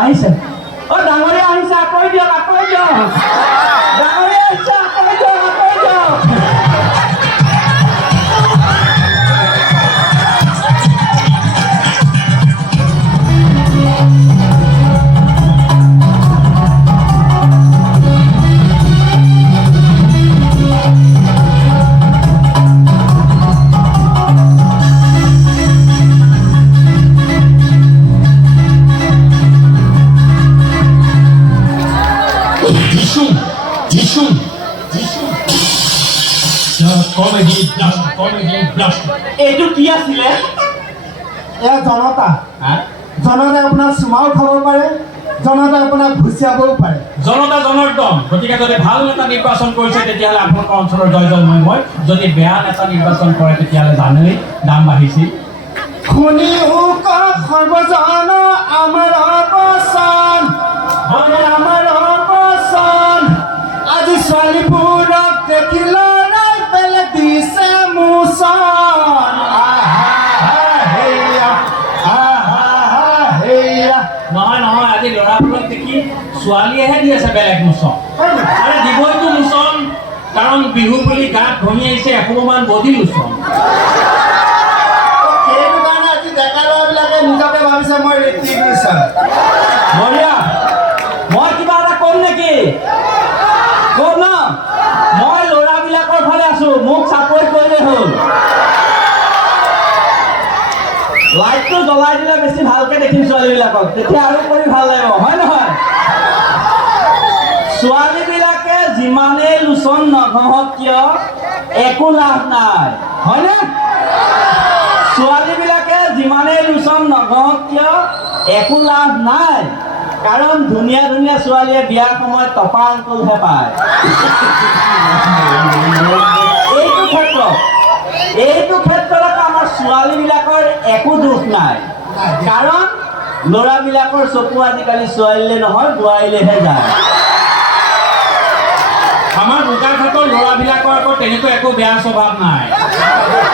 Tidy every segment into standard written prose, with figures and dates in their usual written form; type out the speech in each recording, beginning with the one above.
আহিছে ডাঙৰীয়া আহিছে আঁতৰি দিয়ক ডাঙৰীয়া আহিছে আঁতৰি দিয়ক এইটো কি আছিলে এয়া জনতা জনতাই আপোনাক চুমাও খাব পাৰে জনতাই আপোনাক ঘুচিয়াবও পাৰে জনতা জনাৰ্দন গতিকে যদি ভাল নেতা নিৰ্বাচন কৰিছে তেতিয়াহ'লে আপোনালোকৰ অঞ্চলৰ জয় জয়ময় যদি বেয়া নেতা নিৰ্বাচন কৰে তেতিয়াহ'লে জানেই দাম বাঢ়িছিল শুনি উক সৰ্বজন আমাৰ অপচন আমাৰ অপচন আজি ছোৱালীবোৰক দেখিলে নাই বেলেগ দিছে মোচন নহয় আজি ল'ৰাবোৰক দেখি ছোৱালীয়েহে দি আছে বেলেগ মোচন আৰে দিবইতো মোচন কাৰণ বিহু বুলি গাত ঘঁহি আহিছে এসোপামান বডি লোচন সেইটো কাৰণে আজি ডেকা ল'ৰাবিলাকে নিজকে ভাবিছে মই ঋত্বিক ৰোশন বঢ়িয়া মই কিবা এটা কম নেকি কম ন মই ল'ৰাবিলাকৰ ফালে আছো মোক চাপৰ্ট কৰিলেই হ'ল লাইটটো জ্বলাই দিলে বেছি ভালকে দেখিম ছোৱালীবিলাকক তেতিয়া আৰু কৰি ভাল লাগিব হয় নহয় ছোৱালীবিলাকে যিমানেই লোচন নঘহক কিয় একো লাভ নাই হয়নে ছোৱালীবিলাকে যিমানেই লোচন নঘহক কিয় একো লাভ নাই কাৰণ ধুনীয়া ধুনীয়া ছোৱালীয়ে বিয়াৰ সময়ত টপা আংকুলহে পায় এইটো ক্ষেত্ৰত আমাৰ ছোৱালীবিলাকৰ একো দুখ নাই কাৰণ ল'ৰাবিলাকৰ চকু আজিকালি ছোৱালীলে নহয় বোৱাৰীলেহে যায় আমাৰ বোকাখাটৰ ল'ৰাবিলাকৰ আকৌ তেনেকুৱা একো বেয়া স্বভাৱ নাই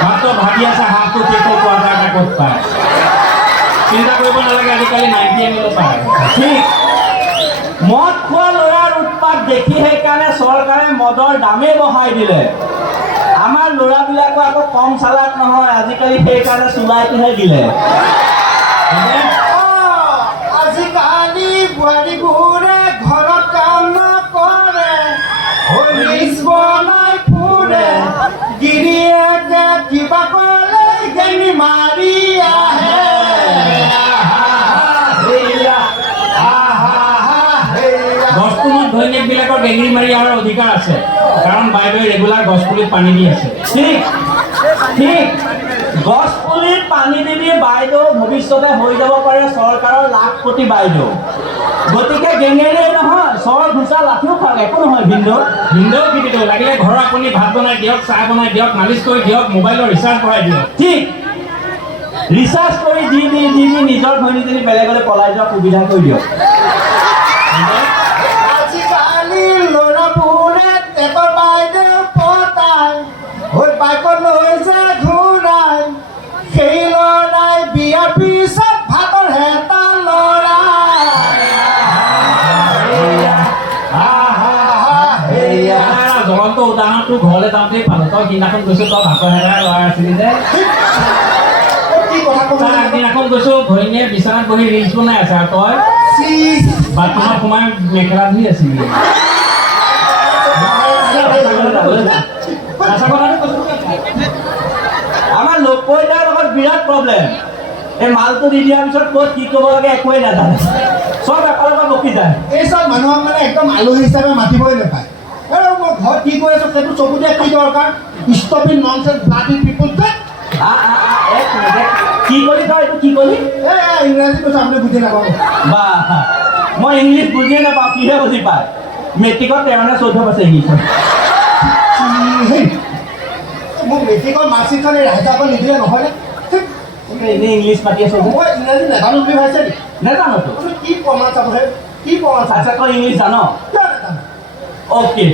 মাত্ৰ ভাবি আছে হাতটো কেইটো কোৱাৰ্টাৰ এটা ক'ত পায় চিন্তা কৰিব নালাগে আজিকালি 90 ml পায় ঠিক মদ খোৱা ল'ৰাৰ উৎপাত দেখি সেইকাৰণে চৰকাৰে মদৰ দামেই বঢ়াই দিলে আমাৰ ল'ৰাবিলাকো আকৌ কম চালাক নহয় আজিকালি সেইকাৰণে চুলাইটোহে দিলে আজিকালি বোৱাৰীবোৰে ঘৰত কাম নকৰে হলিক্স বনাই ফুৰে গিৰিয়েকে কিবা ক'লে গেলি মাৰি আহে গছপুলিত ঘৈণীয়েকবিলাকৰ গেঙিৰি মাৰি অহাৰ অধিকাৰ আছে কাৰণ বাইদেৱে ৰেগুলাৰ গছপুলিত পানী দি আছে ঠিক গছপুলিত পানী দি বাইদেউ ভৱিষ্যতে হৈ যাব পাৰে চৰকাৰৰ লাখপতি বাইদেউ গতিকে গেঙেৰিয়ে নহয় চৰ ঘোচা লাঠিও খাওক একো নহয় ভিনদেউ কি দিওঁ লাগিলে ঘৰৰ আপুনি ভাত বনাই দিয়ক চাহ বনাই দিয়ক মালিচ কৰি দিয়ক মোবাইলৰ ৰিচাৰ্জ ভৰাই দিয়ক ঠিক ৰিচাৰ্জ কৰি দি নিজৰ ঘৈণীজনী বেলেগলৈ পলাই যোৱা সুবিধা কৰি দিয়ক আজিকালি ল'ৰাবোৰে টেপৰ বাইদেউ পতাই হৈ বাইকত লৈ যায় ঘূৰাই সেই ল'ৰাই বিয়াৰ পিছত ভাতৰ হেতা জগন্তৰ উদাহৰণটো ঘৰলৈ যাওঁতেই পালো তই সিদিনাখন গৈছো তই ভাতৰ হেতাই ল'ৰা আছিলি যে আগদিনাখন গৈছো ঘৈণীয়ে বিচনাত বহি ৰিলচ বনাই আছে আৰু তই বাথৰুমত সোমাই মেখেলা ধুই আছিলি আমাৰ লকৈদাৰ লগত বিৰাট প্ৰব্লেম এই মালটো দি দিয়াৰ পিছত ক'ত কি কৰিব লাগে একোৱেই নাজানে চব এফালৰ পৰা বকি যায় এই চব মানুহক মানে একদম আলহী হিচাপে মাতিবই নাপায় আৰু মই ঘৰত কি কৰি আছো সেইটো চকু দিয়া কি দৰকাৰ ষ্টপিং ননচেন্স ব্লাডি পিপল কি কৰি তই এইটো কি কৰি ইংৰাজী কৈছো আপুনি বুজি নাপাব বা মই ইংলিছ বুজিয়ে নাপাওঁ কিহে বুজি পায় মেট্ৰিকত 13 নে 14 আছে ইংলিছত মোক মেট্ৰিকৰ মাৰ্কশ্বিটখন ৰাইজাখন নিদিলে নহয় এনেই ইংলিছ মাতি আছো মই ইংৰাজী নাজানো বুলি ভাবিছে নেকি নেজানোতো কি প্ৰমাণ চাব কি প্ৰমাণ চাব আচ্ছা তই ইংলিছ জান কিয় নাজানো অ'কে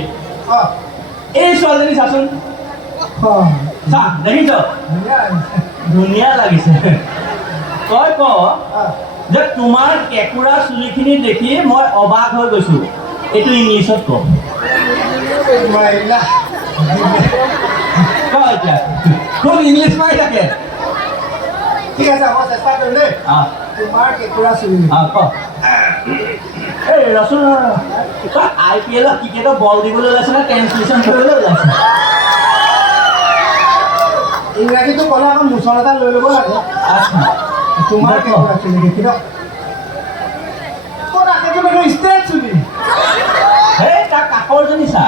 এই ছোৱালীজনী চাচোন চা দেখিছ ধুনীয়া লাগিছে তই ক যে তোমাৰ কেঁকুৰা চুলিখিনি দেখি মই অবাক হৈ গৈছোঁ। এইটো ইংলিছত কওঁ। মাৰিলা ক এতিয়া খুব ইংলিছ মাৰি থাকে। ঠিক আছে মই চেষ্টা কৰিম দেই। তোমাৰ কেঁকুৰা চুলি ক এই ৰচোন তই IPL ক্ৰিকেটৰ বল দিবলৈ ওলাইছে নে ট্ৰেন্সলেশ্যন কৰিবলৈ ওলাইছে? ইংৰাজীটো ক'লে আকৌ মোচন এটা লৈ ল'ব লাগে। তোমাৰ কেঁকুৰা চুলি দেখি ন ক'ত আছে তুমি ষ্ট্ৰেট চুলি? সেই তাৰ কাষৰজনী চা।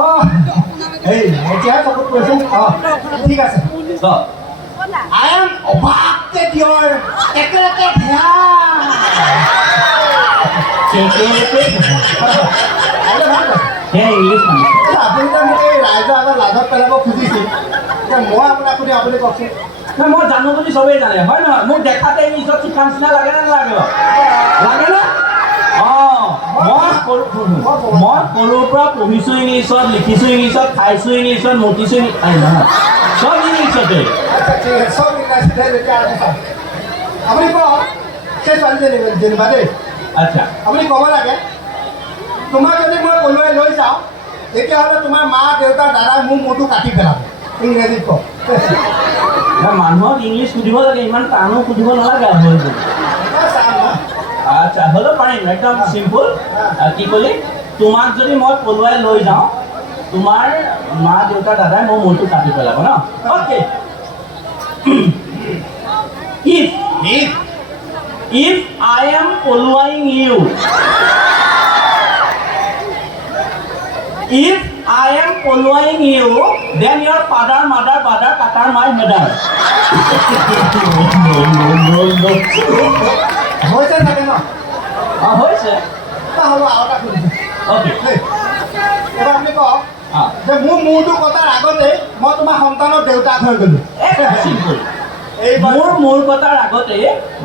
অঁ এই এতিয়াহে চকুত কৈছে। অঁ ঠিক আছে। ক I am অবাক at your decorated hair. সেই ইংলিছ মানে আপুনি যে মোক এই ৰাইজৰ আগত লাজত পেলাব খুজিছিল, এতিয়া মই আপোনাক সুধি আপুনি কওকচোন। নাই মই জানো বুলি চবেই জানে হয় নহয়? মোক দেখাতে ইংলিছত শিকা নিচিনা লাগে নে নালাগে বাৰু? লাগে না? অঁ মই সৰুৰ পৰা পঢ়িছোঁ ইংলিছত, লিখিছোঁ ইংলিছত, খাইছোঁ ইংলিছত, মতিছোঁ নহয় চব ইংলিছতে। আচ্ছা ঠিক আছে, চব ইংৰাজীতে যেতিয়া আমি চাম। আপুনি কওক সেই ছোৱালীজনী যেনিবা দেই, আচ্ছা আপুনি ক'ব লাগে তোমাক যদি মই পলুৱাই লৈ যাওঁ তেতিয়াহ'লে তোমাৰ মা দেউতা দাদাই মোৰ মূৰটো কাটি পেলাব। ইংৰাজীত কওক। মানুহক ইংলিছ সুধিব লাগে, ইমান টানো সুধিব নালাগে আৰু হৈ গ'ল। চাম ন। আচ্ছা হ'লেও পাৰিম একদম চিম্পুল। কি ক'লি? তোমাক যদি মই পলুৱাই লৈ যাওঁ তোমাৰ মা দেউতা দাদাই মোৰ মূৰটো কাটি পেলাব ন? Okay. If I am following you, if I am following you, then your father, mother, brother, katar my mother. No. হৈছে চাগে ন? হৈছে। হ'ব আৰু এটা সুধিছোঁ। অ'কে। দেই এবাৰ আপুনি কওক যে মোৰ মূৰটো কটাৰ আগতে মই তোমাৰ সন্তানৰ দেউতাক হৈ গ'লোঁ। একদম চিম্পুল। মোৰ মূৰ কটাৰ আগতে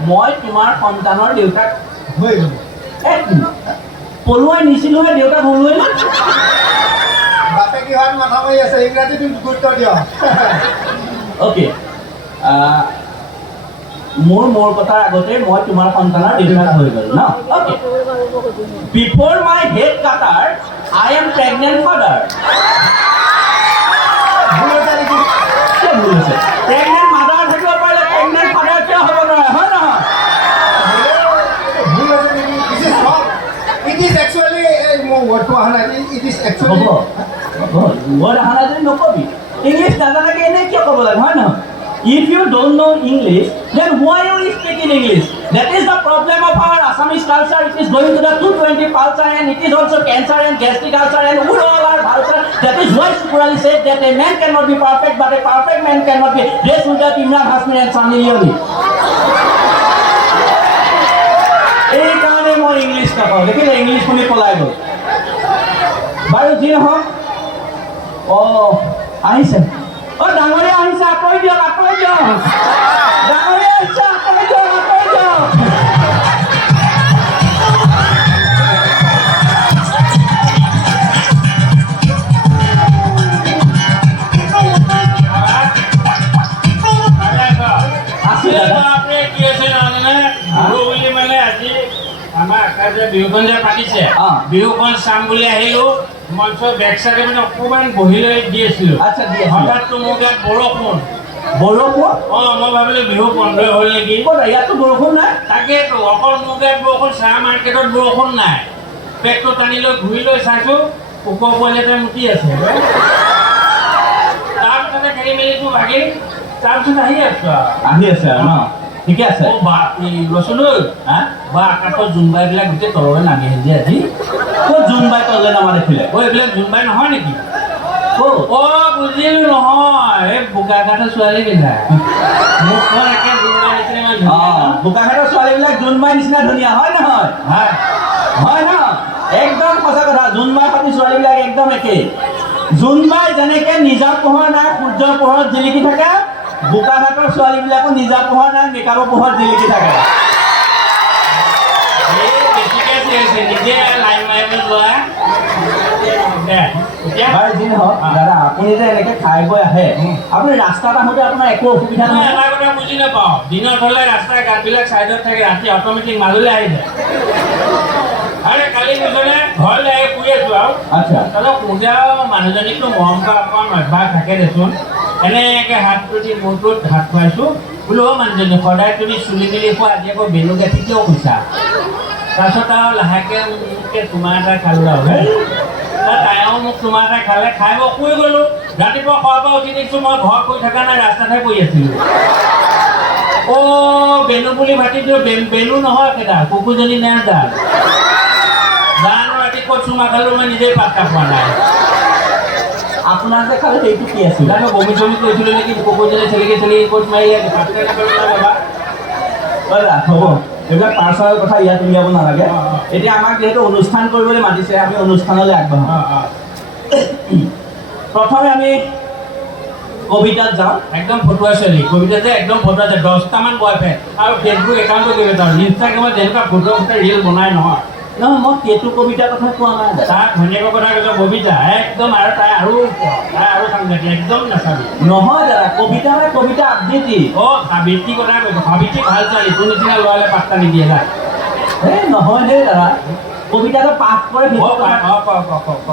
মই তোমাৰ সন্তানৰ দেউতাক হৈ গ'লোঁ। এক মিনিট পলুৱাই নিছিলোহে দেউতাক হ'লোৱে না? বাপে কিহত মাথা মাৰি আছে ইংৰাজীটো গুৰুত্ব দিয়ক। অ'কে। মোৰ মূৰ কটাৰ আগতে মই তোমাৰ সন্তানৰ দেউতাক হৈ গ'লো ন? Okay. Before my head cutter I am pregnant father. ভুল হৈছে নেকি? কিয় ভুল হৈছে? প্ৰেগনেণ্ট মাদাৰ থাকিব পাৰিলে প্ৰেগনেণ্ট ফাদাৰ কিয় হ'ব নোৱাৰে হয় নহয়? ভুল হৈছে নেকি? This is wrong. It is actually মোৰ ৱৰ্ডটো অহা নাই। It is actually হ'ব ৱৰ্ড অহা নাই যদি নকবি। ইংলিছ নাজানাকে এনেই কিয় ক'ব লাগে হয় নহয়? If you don't know English, then why are you speaking English? That is the problem of our Assamese culture. It is going to the 220 culture and it is also cancer and gastric ulcer and all our culture. That is why Sukurali said that a man cannot be perfect, but a perfect man cannot be dressed with that Imran Hasmi and Sami Leone. এই কাৰণে মই English নাপাওঁ। দেখিলে English শুনি পলাই গ'ল। বাৰু যি নহওক আহিছে ডাঙৰীয়া আহিছে, আঁতৰি দিয়ক ডাঙৰীয়া আহিছে, আঁতৰি দিয়ক। আমাৰ আকাশে বিহুখন যে পাতিছে বিহুখন চাম বুলি আহিলো। মঞ্চৰ বেক চাইডে মানে অকণমান বহি লৈ দি আছিলো। আচ্ছা হঠাৎ মোৰ গাত বৰষুণ। মই ভাবিলো বিহু বন্ধ হ'ল নেকি? ইয়াততো বৰষুণ নাই। তাকেতো অকল মোৰ গাত বৰষুণ, চাহ মাৰ্কেটত বৰষুণ নাই। পেটটো টানি লৈ ঘূৰি লৈ চাইছো কুকুৰ পোৱালি এটা মুতি আছে। তাৰপিছতে খেলি মেলিটো ভাগিল। তাৰপিছত আহি আছো আৰু ন? ঠিকে আছে। ৰচোন বা আকাশত জোনবাইবিলাক গোটেই তললৈ নামি আহিছে আজি। ক'ত জোনবাই তললৈ নামা দেখিলে? এইবিলাক জোনবাই নহয় নেকি? বুজিলো নহয়, এই বোকাঘাটৰ ছোৱালীবিলাক মুখখন একে জোনবাই নিচিনা ইমান ধুনীয়া। বোকাঘাটৰ ছোৱালীবিলাক জোনবাই নিচিনা ধুনীয়া হয় নহয়? হয় ন? একদম সঁচা কথা। জোনবাই সতি ছোৱালীবিলাক একদম একেই। জোনবাই যেনেকে নিজা পোহৰ নাই সূৰ্যৰ পোহৰত জিলিকি থাকে, বোকাঘাটৰ ছোৱালীবিলাকো নিজা পোহৰ নাই মেকআপৰ পোহৰত জিলিকি থাকে। বেছিকে নিজে লাইন মাৰিব আমি যোৱা এতিয়া বাৰু যি নহওক দাদা আপুনি যে এনেকৈ খাই বৈ আহে আপুনি ৰাস্তাত আহোঁতে আপোনাৰ একো অসুবিধা মই নহয় এটা কথা বুজি নাপাওঁ দিনত হ'লে ৰাস্তাৰ গাঁতবিলাক ছাইডত থাকে ৰাতি অট'মেটিক মাজলৈ আহি যায় আৰে কালি গৈছিলে ঘৰলৈ আহি শুই আছোঁ আৰু আচ্ছা তাৰপিছত শুওঁতে আৰু মানুহজনীকতো মৰম কৰা অকণ অভ্যাস থাকে দেচোন এনেকৈ হাতটো দি মূৰটোত হাত খুৱাইছোঁ বোলো মানুহজনী সদায় তুমি চুলি মেলি খোৱা আজি আকৌ বেলু গাঁঠি কিয় কৈছা তাৰপিছত আৰু লাহেকৈ মোকে তোমাৰ এটা খালোঁ আৰু তাইও মোক তোমাৰ এটা খালে খাই মই শুই গ'লোঁ ৰাতিপুৱা খোৱাৰ পৰা উঠি দেখিছোঁ মই ঘৰত শুই থকা নাই ৰাস্তাতহে পৰি আছিলোঁ বেলু বুলি ভাবিছোঁ বেলু নহয় কেইটা কুকুৰজনী নাই ডাল জানো ৰাতি ক'ত চুমা খালোঁ মই নিজেই পাত্তা পোৱা নাই আপোনাৰ যে খালে সেইটো কি আছিল জানো বমি চমি কৰিছিলোঁ নেকি কুকুৰজনী চেলেকি ক'ত মাৰিলে পাত্তা নাপালোঁ বাবা দাদা হ'ব এইবিলাক পাৰ্চনেল কথা ইয়াত উলিয়াব নালাগে এতিয়া আমাক যিহেতু অনুষ্ঠান কৰিবলৈ মাতিছে আমি অনুষ্ঠানলৈ আগবাঢ়ো প্ৰথমে আমি কবিতাত যাওঁ একদম ফটুৱা ছোৱালী কবিতা যে একদম ফটুৱা আছে 10টামান বয়ফ্ৰেণ্ড আৰু ফেচবুক একাউণ্টো কেইবাটাও ইনষ্টাগ্ৰামত যেনেকুৱা ফটো ৰিল বনাই নহয় নহয় মই সেইটো কবিতাৰ কথা কোৱা নাই তাৰ ঘৈণীয়েকৰ কথা কৈছে ববিতা একদম আৰু তাই আৰু সাংঘাতিক একদম নাচাবি নহয় দাদা কবিতা মানে কবিতা আবৃত্তি সাবিত্ৰী কথা কৈছোঁ সাবিত্ৰী ভাল ছোৱালী তোৰ নিচিনা ল'ৰালে পাত্তা নিদিয়ে না এই নহয় দেই দাদা কবিতাটো পাঠ কৰে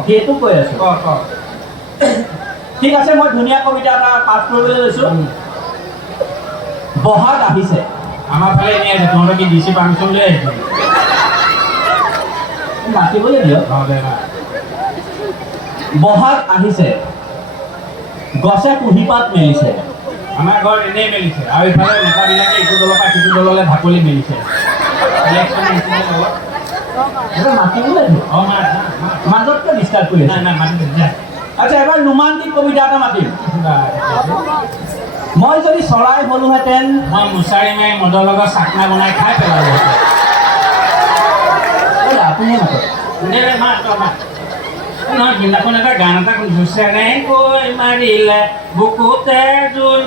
সেইটো কৈ আছোঁ ঠিক আছে মই ধুনীয়া কবিতা এটা পাঠ কৰিবলৈ লৈছোঁ বহাগ আহিছে আমাৰ ফালে এনেই আছে তহঁতৰ কি DC পাৰ্মিশ্যন লৈ আহিছে মাতিবলৈ দিয়ক বহাগ আহিছে গছে কুঁহিপাত মেলিছে আমাৰ ঘৰত এনেই মেলিছে আৰু ইফালে নেতাবিলাকে ইটো দলৰ পৰা সিটো দললৈ ঢাপলি মেলিছে মাতিবলৈ দিয়ক মাজতকৈ ডিষ্টাৰ্ব কৰি আছে আচ্ছা এবাৰ ৰোমান্টিক কবিতা এটা মাতিম মই যদি চৰাই হ'লোহেঁতেন মই মুছাৰি মাৰি মদৰ লগত চাকনা বনাই খাই পেলালোঁ আপুনিয়ে মাতক নহয় সিদিনাখন এটা গান এটা শুনিছোঁ চেনেকৈ মাৰিলে বুকুতে জুই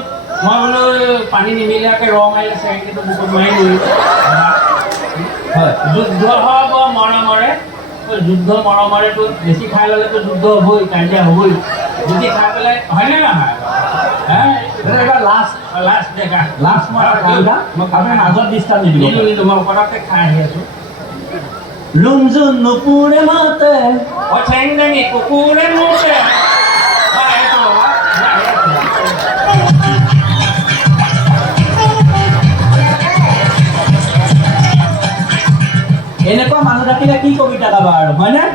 মই বোলো পানী নিমিলাকৈ ৰ মাৰিলে চেৰেংকিটো বুকুত মাৰি দিলোঁ হয় যুদ্ধ হ'ব মৰমৰে যুদ্ধ মৰমৰেতো বেছি খাই ল'লেতো যুদ্ধ হ'বই কাজিয়া হ'বই যদি খাই পেলাই হয়নে নহয় এবাৰ লাষ্ট দেখা লাষ্ট মই আপুনি মাজত ডিষ্টাৰ্ব নিদিব নিদিওঁ মই পটককৈ খাই আহি আছোঁ লুমজুন নুপুৰে মাতে ঠেং দাঙি কুকুৰে মোতে এনেকুৱা মানুহ থাকিলে কি কবিতা গাবা আৰু হয়নে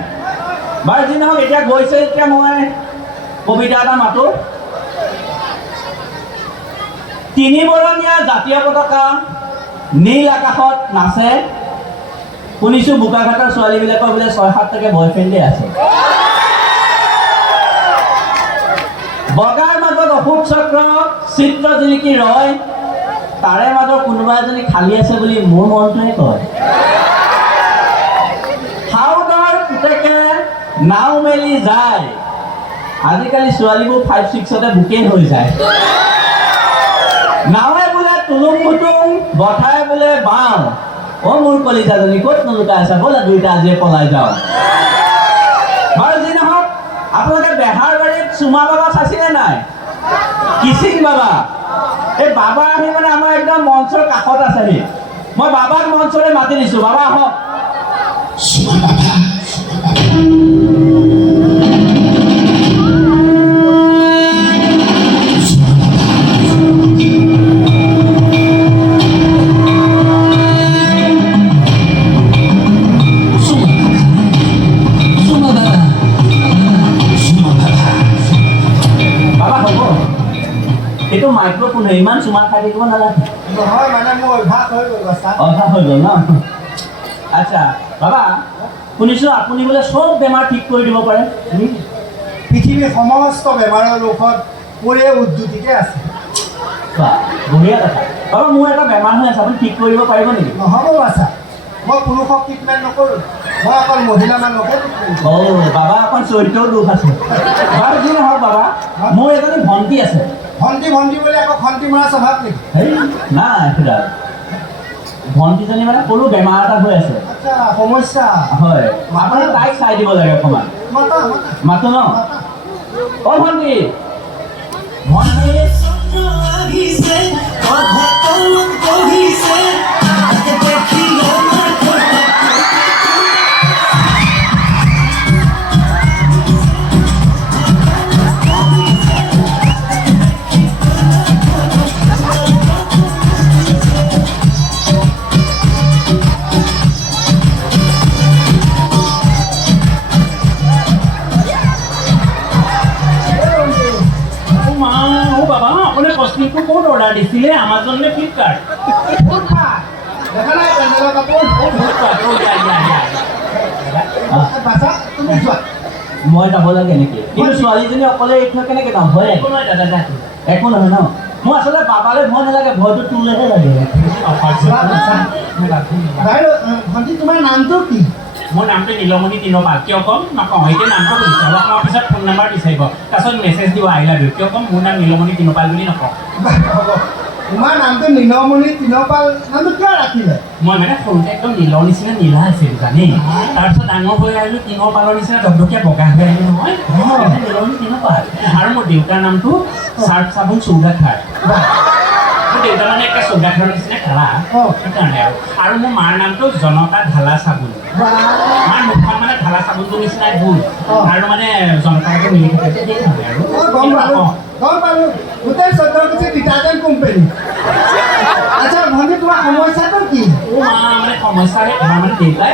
বাৰু যি নহওক এতিয়া গৈছে এতিয়া মই কবিতা এটা মাতোঁ তিনিবৰণীয়া জাতীয় পতাকা নীল আকাশত নাচে শুনিছোঁ বোকাঘাটৰ ছোৱালীবিলাকৰ বোলে 6-7টাকৈ বয়ফ্ৰেণ্ডে আছে বগাৰ মাজত অশোক চক্ৰ চিত্ৰ জিলিকি ৰয় তাৰে মাজত কোনোবা এজনী খালী আছে বুলি মোৰ মনটোৱে কয় হাউদৰ পুতেকে নাও মেলি যায় আজিকালি ছোৱালীবোৰ 5-6তে বুকিং হৈ যায় নাৱে বোলে তুলুং মুতুং বঠাই বোলে বাওঁ মোৰ কলিজাজনী ক'ত নলুকাই আছে ব'লা দুইটা আজিয়ে পলাই যাওঁ বাৰু যি নহওক আপোনালোকে বেহাৰবাৰীত চুমা বাবা চাইছিলে নাই কিচিং বাবা এই বাবা আহি মানে আমাৰ একদম মঞ্চৰ কাষত আছেহি মই বাবাক মঞ্চৰে মাতি দিছোঁ বাবা আহক চুমা বাবা এইটো মাইক্ৰফোন ইমান চুমা খাই থাকিব নালাগে নহয় মানে মোৰ অভ্যাস হৈ গ'ল অভ্যাস হৈ গ'ল ন আচ্ছা বাবা শুনিছোঁ আপুনি বোলে চব বেমাৰ ঠিক কৰি দিব পাৰে পৃথিৱীৰ সমস্ত বেমাৰৰ ঔষধ মোৰে উদ্যোগীকে আছে বঢ়িয়া কথা বাবা মোৰ এটা বেমাৰ হৈ আছে আপুনি ঠিক কৰিব পাৰিব নেকি নহ'ব বাছা মই পুৰুষক ট্ৰিটমেণ্ট নকৰোঁ মই অকল মহিলা মানুহকে বাবা অকণ চৰিত্ৰও দুখ আছে বাৰু যি নহওক বাবা মোৰ এজনী ভণ্টি আছে ভণ্টি বুলি আকৌ খন্তি মৰা স্বভাৱ নেকি নাই ভণ্টিজনী মানে সৰু বেমাৰ এটা হৈ আছে আচ্ছা সমস্যা হয় আপুনি তাইক চাই দিব লাগে অকণমান মাতা মাতো ন মাতা অ ভণ্টি ভণ্টি ও মা ও বাবা আপোনাৰ কষ্টুমটো ক'ত অৰ্ডাৰ দিছিলে আমাজন নে ফ্লিপকাৰ্ট দেখা নাই পেণ্ডেলৰ কাপোৰ ফ্লিপকাৰ্ট ও বাছা তুমি যোৱা মই যাব লাগে নেকি কিন্তু ছোৱালীজনী অকলে এৰি থৈ কেনেকৈ যাম ভয় লাগে একো নহয় দাদা দাদা একো নহয় ন মোৰ আচলতে বাবালৈ ভয় নালাগে ভয়টো তোৰলৈহে লাগে বাইদেউ ভণ্টি তোমাৰ নামটো কি মোৰ নামটো নীলমণি তিনপাল কিয় ক'ম নকওঁ এতিয়া নামটো সুধিছে অলপ সময় পিছত ফোন নম্বৰ বিচাৰিব তাৰপিছত মেছেজ দিব আই লাভ ইউ কিয় ক'ম মোৰ নাম নীলমণি তিনপাল বুলি নকওঁ হ'ব তোমাৰ নামটো নীলমণি তিনপাল নামটো কিয় ৰাখিলে মই মানে সৰুতে একদম নীলৰ নিচিনা নীলা আছিলোঁ জানেই তাৰপিছত ডাঙৰ হৈ আহিলোঁ তিনপালৰ নিচিনা দগদগীয়া বগা হৈ আহিলোঁ নহয় সেইকাৰণে নীলমণি তিনপাল আৰু মোৰ দেউতাৰ নামটো চাৰ্ফ চাবোন চৌদা খাৰ মোৰ দেউতা মানে একে চৌদা খাৰৰ নিচিনা খাৰা সেইকাৰণে আৰু মোৰ মাৰ নামটো জনতা ঢালা চাবোন মাৰ মুখখন মানে ঢালা চাবোনটোৰ নিচিনাই ভুল আৰু মানে জনতাকে মিলি থাকে সেইকাৰণে আৰু গম পালোঁ গোটেই চৈধ্যকুচি ডিটাৰজেণ্ট কোম্পানী আচ্ছা ভণ্টি তোমাৰ সমস্যাটো কি ও মা মানে সমস্যাৰে এবাৰ মানে দেউতাই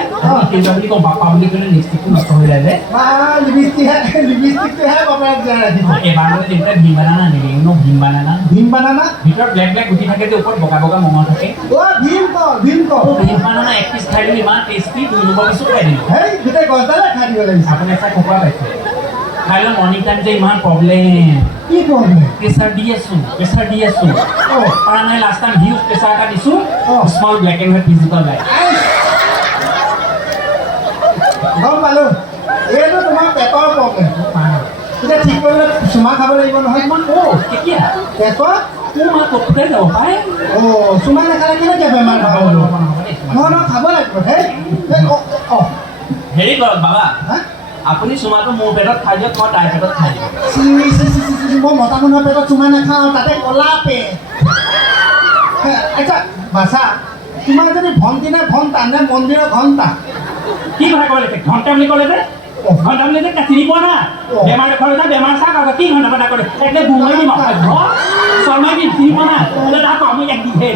দেউতা বুলি কওঁ বাপা বুলি ক'লে লিপষ্টিকটো নষ্ট হৈ যায় যে বা লিপষ্টিকটোহে বাপেৰক জীয়াই ৰাখিছে এবাৰ মানে দেউতাই ভীম বানানা আনিলে ভীম বানানা ভীম বানানা ভিতৰত ব্লেক ব্লেক গুটি থাকে যে ওপৰত বগা বগা মঙহ থাকে অ' ভীম ক ভীম বানানা এক পিচ খাই দিলোঁ ইমান টেষ্টি 2 নম্বৰ পিছো খাই দিলোঁ হেই গোটেই গছডালে খাই দিব লাগিছে আপুনি এটা কুকুৰা পাইছে খাই লৈ মৰ্ণিং টাইম যে ইমান প্ৰব্লেম কি প্ৰব্লেম প্ৰেছাৰ দি আছোঁ পৰা নাই লাষ্ট টাইম হিউজ প্ৰেছাৰ এটা দিছোঁ small black and white physical light গম পালোঁ এইটো তোমাৰ পেটৰ প্ৰব্লেম এতিয়া ঠিক কৰিলে চুমা খাব লাগিব নহয় ইমান কেতিয়া পেটত মা কপোতে যাব পাই অ' চুমা নাখালে কেনেকৈ বেমাৰ হ'ব নহয় খাব লাগিব হেই হেৰি কৰক বাবা হা আপুনি চুমাটো মোৰ পেটত খাই দিয়ক মই তাইৰ পেটত খাই দিম মই মতা মানুহৰ পেটত চুমা নাখাওঁ তাতে ক'লা পেট আচ্ছা বাছা তোমাৰ যদি ভণ্টি নে ভণ্টা নে মন্দিৰৰ ঘণ্টা কি কথা ক'ব লাগিছে ঘণ্টা বুলি ক'লে যে ঘণ্টা বুলি যে চিনি পোৱা না বেমাৰ দেখুৱালে না বেমাৰ চাওক আকৌ কি ঘণ্টা কথা ক'লে একদম বুমাই দিম শৰ্মাই দিম চিনি পোৱা না তাক আমি এক দিহে